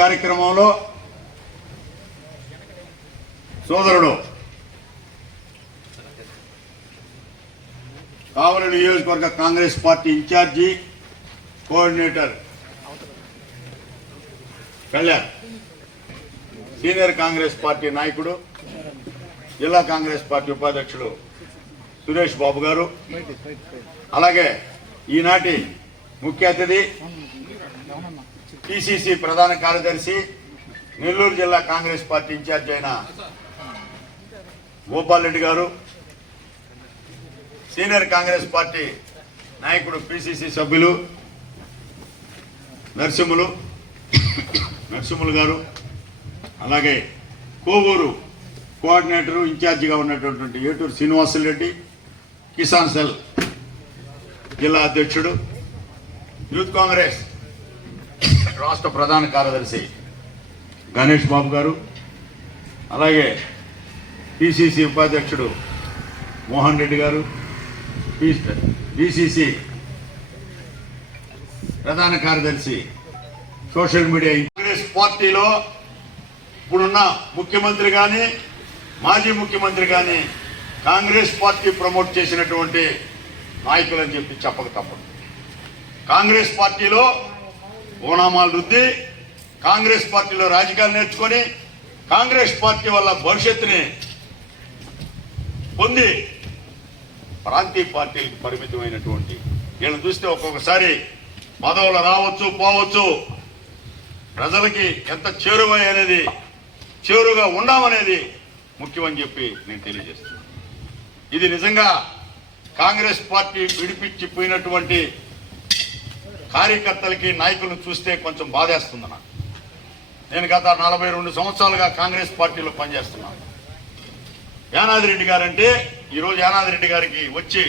కార్యక్రమంలో సోదరుడు కావలి నియోజకవర్గ Congress party in-charge coordinator Kalyan senior Congress party నాయకుడు జిల్లా కాంగ్రెస్ పార్టీ ఉపాధ్యక్షుడు సురేష్ బాబు గారు. అలాగే ఈనాటి ముఖ్య అతిథి పిసిసి ప్రధాన కార్యదర్శి నెల్లూరు జిల్లా కాంగ్రెస్ పార్టీ ఇన్ఛార్జ్ అయిన గోపాల్ రెడ్డి గారు సీనియర్ కాంగ్రెస్ పార్టీ నాయకుడు పిసిసి సభ్యులు నరసింహులు నరసింహులు గారు అలాగే కోవూరు కోఆర్డినేటరు ఇన్ఛార్జిగా ఉన్నటువంటి ఏటూరు శ్రీనివాసులు రెడ్డి కిసాన్ సెల్ జిల్లా అధ్యక్షుడు యూత్ కాంగ్రెస్ రాష్ట్ర ప్రధాన కార్యదర్శి గణేష్ బాబు గారు అలాగే పిసిసి ఉపాధ్యక్షుడు మోహన్ రెడ్డి గారు బీసీసీ ప్రధాన కార్యదర్శి సోషల్ మీడియా కాంగ్రెస్ పార్టీలో ఇప్పుడున్న ముఖ్యమంత్రి కానీ మాజీ ముఖ్యమంత్రి కానీ కాంగ్రెస్ పార్టీ ప్రమోట్ చేసినటువంటి నాయకులని చెప్పి చెప్పక తప్పదు. కాంగ్రెస్ పార్టీలో ఓనామాలు రుద్ది కాంగ్రెస్ పార్టీలో రాజకీయాలు నేర్చుకొని కాంగ్రెస్ పార్టీ వల్ల భవిష్యత్తుని పొంది ప్రాంతీయ పార్టీలకు పరిమితమైనటువంటి నేను చూస్తే ఒక్కొక్కసారి పదవులు రావచ్చు పోవచ్చు. ప్రజలకి ఎంత చేరువ అనేది చేరుగా ఉండామనేది ముఖ్యమని చెప్పి నేను తెలియజేస్తున్నాను. ఇది నిజంగా కాంగ్రెస్ పార్టీ విడిపించిపోయినటువంటి కార్యకర్తలకి నాయకులను చూస్తే కొంచెం బాధేస్తుంది నాకు. నేను గత నలభై రెండు సంవత్సరాలుగా కాంగ్రెస్ పార్టీలో పనిచేస్తున్నాను యానాది రెడ్డి గారంటే ఈరోజు యానాదిరెడ్డి గారికి వచ్చి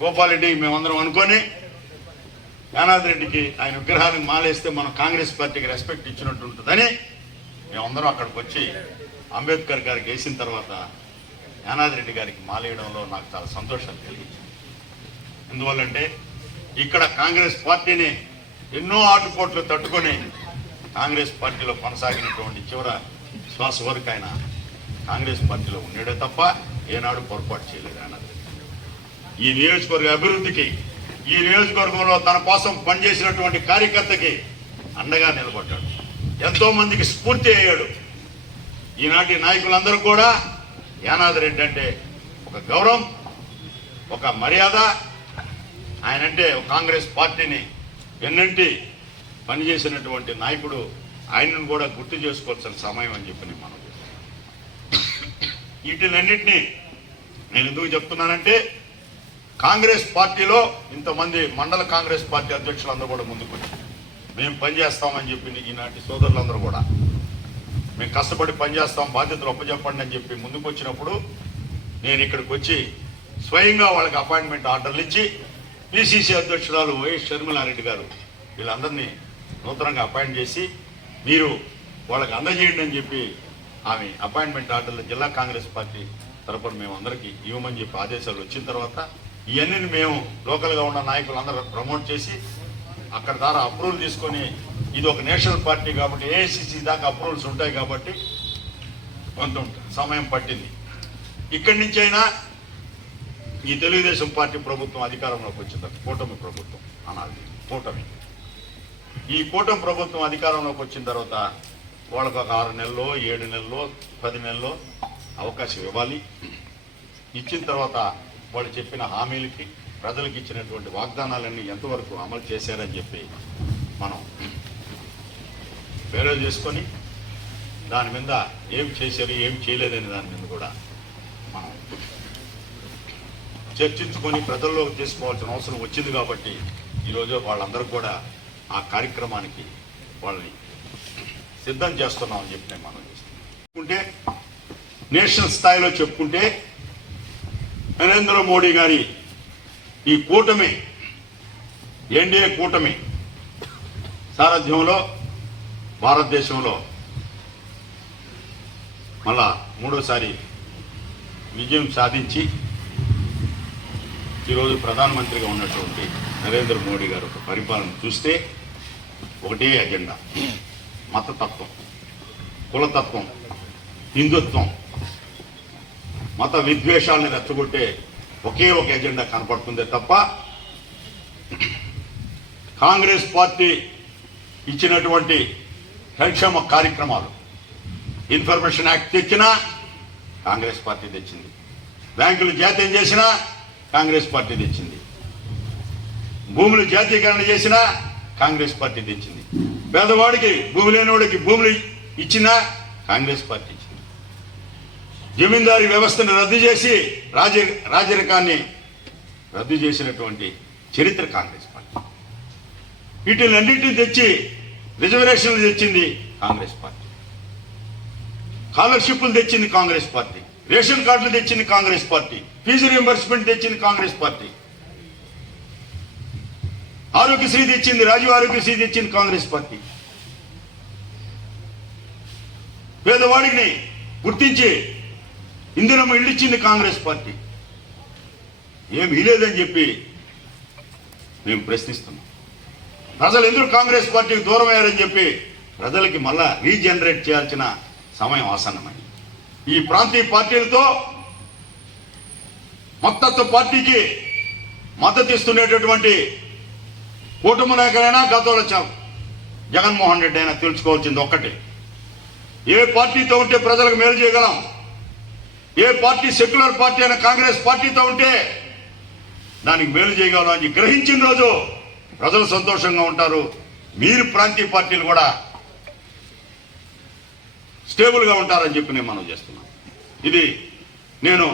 గోపాలరెడ్డి మేమందరం అనుకొని యానాది రెడ్డికి ఆయన విగ్రహానికి మాలేస్తే మనం కాంగ్రెస్ పార్టీకి రెస్పెక్ట్ ఇచ్చినట్టు ఉంటుందని మేమందరం అక్కడికి వచ్చి అంబేద్కర్ గారికి వేసిన తర్వాత యానాదిరెడ్డి గారికి మాలేయడంలో నాకు చాలా సంతోషం కలిగించింది. ఎందువల్లంటే ఇక్కడ కాంగ్రెస్ పార్టీని ఎన్నో ఆటుపోట్లు తట్టుకొని కాంగ్రెస్ పార్టీలో కొనసాగినటువంటి చివర శ్వాస వరకు ఆయన కాంగ్రెస్ పార్టీలో ఉండేడే తప్ప ఏనాడు పొరపాటు చేయలేదు ఆయన. ఈ నియోజకవర్గ అభివృద్ధికి ఈ నియోజకవర్గంలో తన కోసం పనిచేసినటువంటి కార్యకర్తకి అండగా నిలబడ్డాడు. ఎంతో మందికి స్ఫూర్తి అయ్యాడు. ఈనాటి నాయకులందరూ కూడా యానాది రెడ్డి అంటే ఒక గౌరవం ఒక మర్యాద ఆయన అంటే కాంగ్రెస్ పార్టీని వెన్నంటి పనిచేసినటువంటి నాయకుడు ఆయనను కూడా గుర్తు చేసుకోవాల్సిన సమయం అని చెప్పి నేను మనం వీటినన్నింటినీ నేను ఎందుకు చెప్తున్నానంటే కాంగ్రెస్ పార్టీలో ఇంతమంది మండల కాంగ్రెస్ పార్టీ అధ్యక్షులందరూ కూడా ముందుకు మేము పనిచేస్తామని చెప్పి ఈనాటి సోదరులందరూ కూడా. మేము కష్టపడి పనిచేస్తాం బాధ్యతలు అప్పచెప్పండి అని చెప్పి ముందుకు వచ్చినప్పుడు నేను ఇక్కడికి వచ్చి స్వయంగా వాళ్ళకి అపాయింట్మెంట్ ఆర్డర్లు ఇచ్చి పిసిసి అధ్యక్షురాలు వైఎస్ షర్మిలారెడ్డి గారు వీళ్ళందరినీ నూతనంగా అపాయింట్ చేసి మీరు వాళ్ళకి అందజేయండి అని చెప్పి ఆమె అపాయింట్మెంట్ ఆర్డర్లు జిల్లా కాంగ్రెస్ పార్టీ తరపున మేము అందరికీ ఇవ్వమని చెప్పి ఆదేశాలు వచ్చిన తర్వాత ఇవన్నీ మేము లోకల్గా ఉన్న నాయకులందరూ ప్రమోట్ చేసి అక్కడ ద్వారా అప్రూవల్ తీసుకొని ఇది ఒక నేషనల్ పార్టీ కాబట్టి ఏఐసిసి దాకా అప్రూవల్స్ ఉంటాయి కాబట్టి కొంత సమయం పట్టింది. ఇక్కడి నుంచి అయినా ఈ తెలుగుదేశం పార్టీ ప్రభుత్వం అధికారంలోకి వచ్చింది. కూటమి ప్రభుత్వం అనాలి. కూటమి. ఈ కూటమి ప్రభుత్వం అధికారంలోకి వచ్చిన తర్వాత వాళ్ళకు ఒక ఆరు నెలల్లో ఏడు నెలల్లో పది నెలల్లో అవకాశం ఇవ్వాలి. ఇచ్చిన తర్వాత వాళ్ళు చెప్పిన హామీలకి ప్రజలకు ఇచ్చినటువంటి వాగ్దానాలన్నీ ఎంతవరకు అమలు చేశారని చెప్పి మనం వేరే చేసుకొని దాని మీద ఏం చేశారు ఏం చేయలేదనే దాని మీద కూడా మనం చర్చించుకొని ప్రజల్లోకి తీసుకోవాల్సిన అవసరం వచ్చింది కాబట్టి ఈరోజు వాళ్ళందరూ కూడా ఆ కార్యక్రమానికి వాళ్ళని సిద్ధం చేస్తున్నామని చెప్పి నేను మనం చెప్పుకుంటే నేషనల్ స్థాయిలో చెప్పుకుంటే నరేంద్ర మోడీ గారి ఈ కూటమి ఎన్డీఏ కూటమి సారథ్యంలో భారతదేశంలో మళ్ళా మూడోసారి విజయం సాధించి ఈరోజు ప్రధానమంత్రిగా ఉన్నటువంటి నరేంద్ర మోడీ గారు ఒక పరిపాలన చూస్తే ఒకటే అజెండా. మతతత్వం కులతత్వం హిందుత్వం. మత విద్వేషాలను రెచ్చగొట్టే ఒకే ఒక ఎజెండా కనపడుతుందే తప్ప కాంగ్రెస్ పార్టీ ఇచ్చినటువంటి సంక్షేమ కార్యక్రమాలు ఇన్ఫర్మేషన్ యాక్ట్ తెచ్చినా కాంగ్రెస్ పార్టీ తెచ్చింది. బ్యాంకులు జాతీయం చేసినా కాంగ్రెస్ పార్టీ తెచ్చింది. భూములు జాతీయకరణ చేసినా కాంగ్రెస్ పార్టీ తెచ్చింది. పేదవాడికి భూమి లేనివాడికి భూములు ఇచ్చినా కాంగ్రెస్ పార్టీ ఇచ్చింది. జమీందారీ వ్యవస్థను రద్దు చేసి రాజ రాజరికాన్ని రద్దు చేసినటువంటి చరిత్ర కాంగ్రెస్ పార్టీ. వీటిలన్నింటినీ తెచ్చి రిజర్వేషన్లు తెచ్చింది కాంగ్రెస్ పార్టీ. స్కాలర్షిప్లు తెచ్చింది కాంగ్రెస్ పార్టీ. రేషన్ కార్డులు తెచ్చింది కాంగ్రెస్ పార్టీ ఫీజు రియంబర్స్మెంట్ తెచ్చింది కాంగ్రెస్ పార్టీ. ఆరోగ్యశ్రీ తెచ్చింది రాజీవ్ ఆరోగ్యశ్రీ తెచ్చింది కాంగ్రెస్ పార్టీ. పేదవాడిని గుర్తించి ఇందులో ఇల్లు ఇచ్చింది కాంగ్రెస్ పార్టీ. ఏం లేదని చెప్పి మేము ప్రశ్నిస్తున్నాం. ప్రజలు ఎందుకు కాంగ్రెస్ పార్టీకి దూరమయ్యారని చెప్పి ప్రజలకి మళ్ళా రీజనరేట్ చేయాల్సిన సమయం ఆసన్నమైంది. ఈ ప్రాంతీయ పార్టీలతో మత్తత్వ పార్టీకి మద్దతు ఇస్తున్నటువంటి కూటమి నాయకులైనా గతంలో జగన్మోహన్ రెడ్డి అయినా తెలుసుకోవాల్సింది ఒక్కటి. ఏ పార్టీతో ఉంటే ప్రజలకు మేలు చేయగలం. ఏ పార్టీ సెక్యులర్ పార్టీ అయినా కాంగ్రెస్ పార్టీతో ఉంటే దానికి మేలు చేయగలం అని గ్రహించిన రోజు ప్రజలు సంతోషంగా ఉంటారు. మీరు ప్రాంతీయ పార్టీలు కూడా స్టేబుల్గా ఉంటారని చెప్పి నేను మనం చేస్తున్నాను ఇది నేను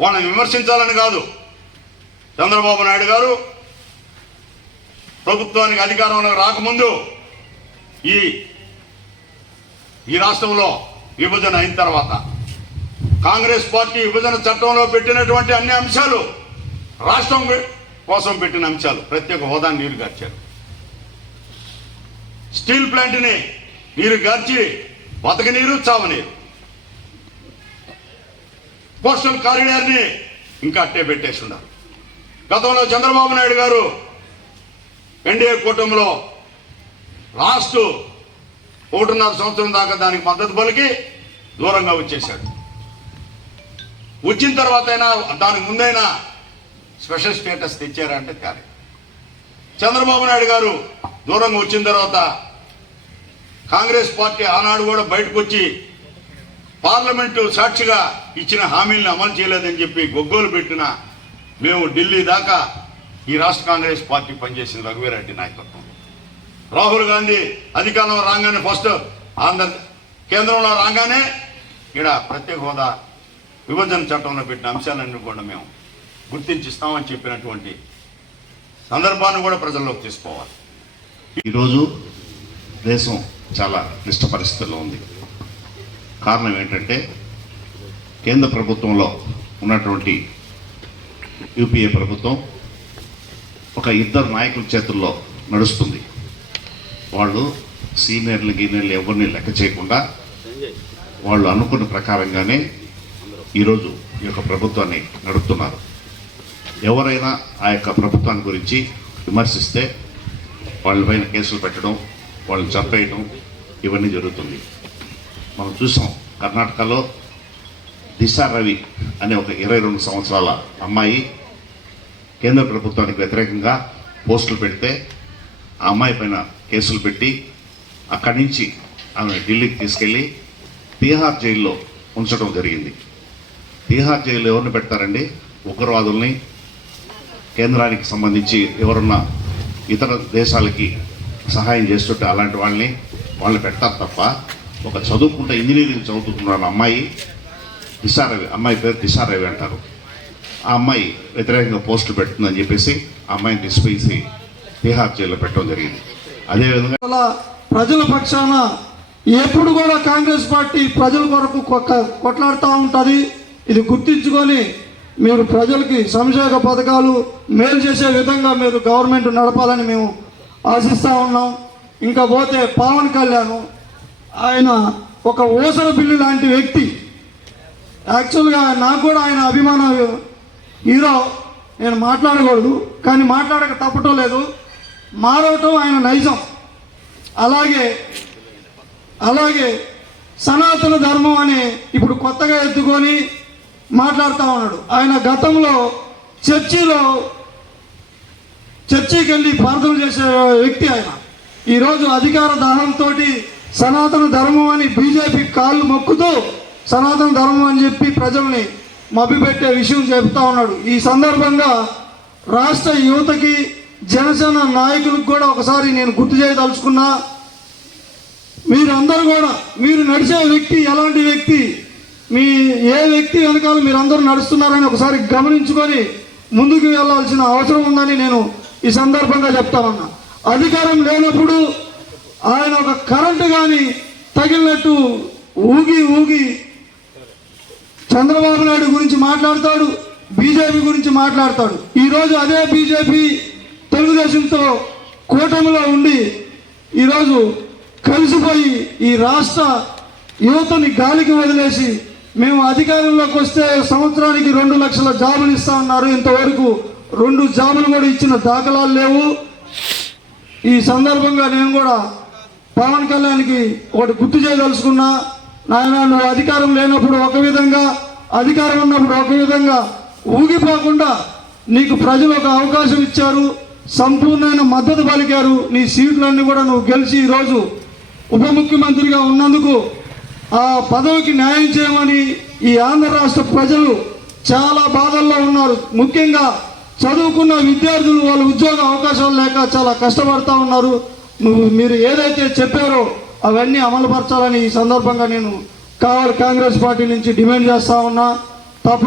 వాళ్ళని విమర్శించాలని కాదు. చంద్రబాబు నాయుడు గారు ప్రభుత్వానికి అధికారంలో రాకముందు ఈ ఈ రాష్ట్రంలో విభజన అయిన తర్వాత కాంగ్రెస్ పార్టీ విభజన చట్టంలో పెట్టినటువంటి అన్ని అంశాలు రాష్ట్రం కోసం పెట్టిన అంశాలు ప్రత్యేక హోదా నీరు గార్చారు. స్టీల్ ప్లాంట్ని నీరు గార్చి బతక నీరు చావ నీరు. కోస్టల్ కారిడార్ని ఇంకా అట్టే పెట్టేసి ఉన్నారు గతంలో చంద్రబాబు నాయుడు గారు ఎన్డీఏ కూటమిలో లాస్ట్ ఒకటిన్నర సంవత్సరం దాకా దానికి మద్దతు పలికి దూరంగా వచ్చేశాడు. వచ్చిన తర్వాత అయినా దానికి ముందైనా స్పెషల్ స్టేటస్ తెచ్చారంటే కానీ చంద్రబాబు నాయుడు గారు దూరంగా వచ్చిన తర్వాత కాంగ్రెస్ పార్టీ ఆనాడు కూడా బయటకు వచ్చి పార్లమెంటు సాక్షిగా ఇచ్చిన హామీలను అమలు చేయలేదని చెప్పి గొగ్గోలు పెట్టిన మేము ఢిల్లీ దాకా ఈ రాష్ట్ర కాంగ్రెస్ పార్టీ పనిచేసిన రఘువీరెడ్డి నాయకత్వం. రాహుల్ గాంధీ అధికారంలో రాగానే ఫస్ట్ ఆంధ్ర కేంద్రంలో రాగానే ఇక్కడ ప్రత్యేక హోదా విభజన చట్టంలో పెట్టిన అంశాలన్నీ కూడా మేము గుర్తించిస్తామని చెప్పినటువంటి సందర్భాన్ని కూడా ప్రజల్లోకి తీసుకోవాలి. ఈరోజు దేశం చాలా క్లిష్ట పరిస్థితుల్లో ఉంది. కారణం ఏంటంటే కేంద్ర ప్రభుత్వంలో ఉన్నటువంటి యూపీఏ ప్రభుత్వం ఒక ఇద్దరు నాయకుల చేతుల్లో నడుస్తుంది. వాళ్ళు సీనియర్లు గీనియర్లు ఎవరిని లెక్క చేయకుండా వాళ్ళు అనుకున్న ప్రకారంగానే ఈరోజు ఈ యొక్క ప్రభుత్వాన్ని నడుపుతున్నారు. ఎవరైనా ఆ యొక్క ప్రభుత్వాన్ని గురించి విమర్శిస్తే వాళ్ళ పైన కేసులు పెట్టడం వాళ్ళని చంపేయటం ఇవన్నీ జరుగుతుంది. మనం చూసాం కర్ణాటకలో దిశ రవి అనే ఒక ఇరవై రెండు సంవత్సరాల అమ్మాయి కేంద్ర ప్రభుత్వానికి వ్యతిరేకంగా పోస్టులు పెడితే ఆ అమ్మాయి పైన కేసులు పెట్టి అక్కడి నుంచి ఆమె ఢిల్లీకి తీసుకెళ్ళి తీహార్ జైల్లో ఉంచడం జరిగింది. తీహార్ జైల్లో ఎవరిని పెడతారండి? ఉగ్రవాదుల్ని కేంద్రానికి సంబంధించి ఎవరున్నా ఇతర దేశాలకి సహాయం చేస్తుంటే అలాంటి వాళ్ళని వాళ్ళని పెడతారు తప్ప ఒక చదువుకుంటే ఇంజనీరింగ్ చదువుతున్న అమ్మాయి దిశారవి అమ్మాయి పేరు దిశారవి అంటారు. ఆ అమ్మాయి వ్యతిరేకంగా పోస్టులు పెడుతుందని చెప్పేసి ఆ అమ్మాయిని డిస్పేసి బీహార్ జైల్లో పెట్టడం జరిగింది. అదేవిధంగా ప్రజల పక్షాన ఎప్పుడు కూడా కాంగ్రెస్ పార్టీ ప్రజల కొరకు కొట్లాడుతూ ఉంటుంది. ఇది గుర్తించుకొని మీరు ప్రజలకి సంక్షేమ పథకాలు మేలు చేసే విధంగా మీరు గవర్నమెంట్ నడపాలని మేము ఆశిస్తూ ఉన్నాం. ఇంకా పోతే పవన్ కళ్యాణ్ ఆయన ఒక ఓసర బిల్లు లాంటి వ్యక్తి. యాక్చువల్గా నాకు కూడా ఆయన అభిమాన హీరో. నేను మాట్లాడకూడదు కానీ మాట్లాడక తప్పటం లేదు. మారవటం ఆయన నైజం. అలాగే అలాగే సనాతన ధర్మం అని ఇప్పుడు కొత్తగా ఎత్తుకొని మాట్లాడుతూ ఉన్నాడు. ఆయన గతంలో చర్చిలో చర్చికి వెళ్ళి ప్రార్థన చేసే వ్యక్తి ఆయన. ఈరోజు అధికార దాహంతో సనాతన ధర్మం అని బీజేపీ కాళ్ళు మొక్కుతూ సనాతన ధర్మం అని చెప్పి ప్రజల్ని మభ్యపెట్టే విషయం చెప్తా ఉన్నాడు. ఈ సందర్భంగా రాష్ట్ర యువతకి జనసేన నాయకులకు కూడా ఒకసారి నేను గుర్తు చేయదలుచుకున్నా మీరందరూ కూడా మీరు నడిచే వ్యక్తి ఎలాంటి వ్యక్తి మీ ఏ వ్యక్తి వెనకాల మీరందరూ నడుస్తున్నారని ఒకసారి గమనించుకొని ముందుకు వెళ్ళాల్సిన అవసరం ఉందని నేను ఈ సందర్భంగా చెప్తామన్నా అధికారం లేనప్పుడు ఆయన ఒక కరెంటు కానీ తగిలినట్టు ఊగి ఊగి చంద్రబాబు నాయుడు గురించి మాట్లాడతాడు బీజేపీ గురించి మాట్లాడతాడు. ఈరోజు అదే బీజేపీ తెలుగుదేశంతో కూటమిలో ఉండి ఈరోజు కలిసిపోయి ఈ రాష్ట్ర యువతని గాలికి వదిలేసి మేము అధికారంలోకి వస్తే సంవత్సరానికి రెండు లక్షల జాబులు ఇస్తా ఉన్నారు ఇంతవరకు. రెండు జాములు కూడా ఇచ్చిన దాఖలాలు లేవు. ఈ సందర్భంగా నేను కూడా పవన్ కళ్యాణ్కి ఒకటి గుర్తు చేయదలుచుకున్నా నాయన నువ్వు అధికారం లేనప్పుడు ఒక విధంగా అధికారం ఉన్నప్పుడు ఒక విధంగా ఊగిపోకుండా నీకు ప్రజలు ఒక అవకాశం ఇచ్చారు సంపూర్ణమైన మద్దతు పలికారు నీ సీట్లన్నీ కూడా నువ్వు గెలిచి ఈరోజు ఉప ముఖ్యమంత్రిగా ఉన్నందుకు ఆ పదవికి న్యాయం చేయమని ఈ ఆంధ్ర రాష్ట్ర ప్రజలు చాలా బాధల్లో ఉన్నారు. ముఖ్యంగా చదువుకున్న విద్యార్థులు వాళ్ళ ఉద్యోగ అవకాశాలు లేక చాలా కష్టపడతా ఉన్నారు. నువ్వు మీరు ఏదైతే చెప్పారో అవన్నీ అమలుపరచాలని ఈ సందర్భంగా నేను కావాలి కాంగ్రెస్ పార్టీ నుంచి డిమాండ్ చేస్తా ఉన్నా. తప్ప